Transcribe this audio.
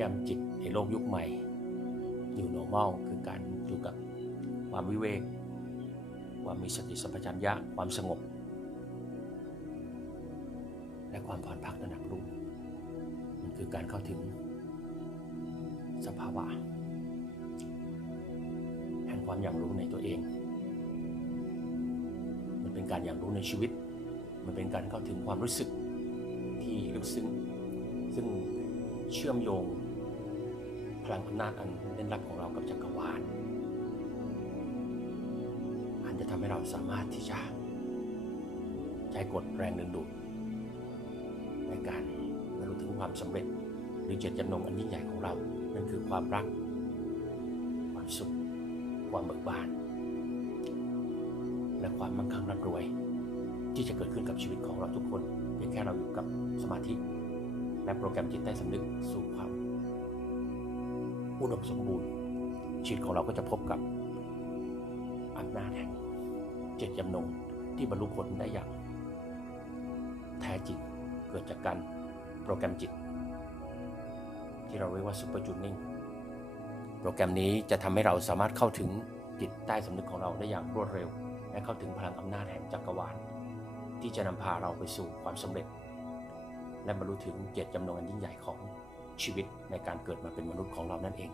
แกรมจิตในโลกยุคใหม่ New Normal คือการอยู่กับความวิเวก ความมีสติสัมปชัญญะ ความสงบ และความผ่อนพักระหนักรู้มันคือการเข้าถึงสภาวะแห่งความอย่างรู้ในตัวเอง มันเป็นการอย่างรู้ในชีวิต มันเป็นการเข้าถึงความรู้สึกที่ลึกซึ้ง ซึ่งเชื่อมโยง พลังอำนาจอันเล่นลับของเรากับจักรวาล อันจะทำให้เราสามารถที่จะ ใช้กฎแรงดึงดูดในการบรรลุถึงความสำเร็จหรือเจตจำนงอันยิ่งใหญ่ของเรา นั่นคือความรัก ความสุข ความเบิกบาน และความมั่งคั่งร่ำรวย ที่จะเกิดขึ้นกับชีวิตของเราทุกคนเพียงแค่เราอยู่กับสมาธิ และโปรแกรมจิตใต้สำนึกสู่ความ อุดมสมบูรณ์ชีวิตของเราก็จะพบกับอำนาจแห่งเจตจำนงที่บรรลุผลได้อย่าง แท้จริงเกิดจากการโปรแกรมจิต ที่เราเรียกว่าซูเปอร์จูนิ่งโปรแกรมนี้จะทำให้เราสามารถเข้าถึงจิตใต้สำนึกของเราได้อย่างรวดเร็ว และเข้าถึงพลังอำนาจแห่งจักรวาลที่จะนำพาเราไปสู่ความสำเร็จ และบรรลุถึงเจตจำนงอันยิ่งใหญ่ของ ชีวิตในการเกิดมาเป็นมนุษย์ของเรานั่นเอง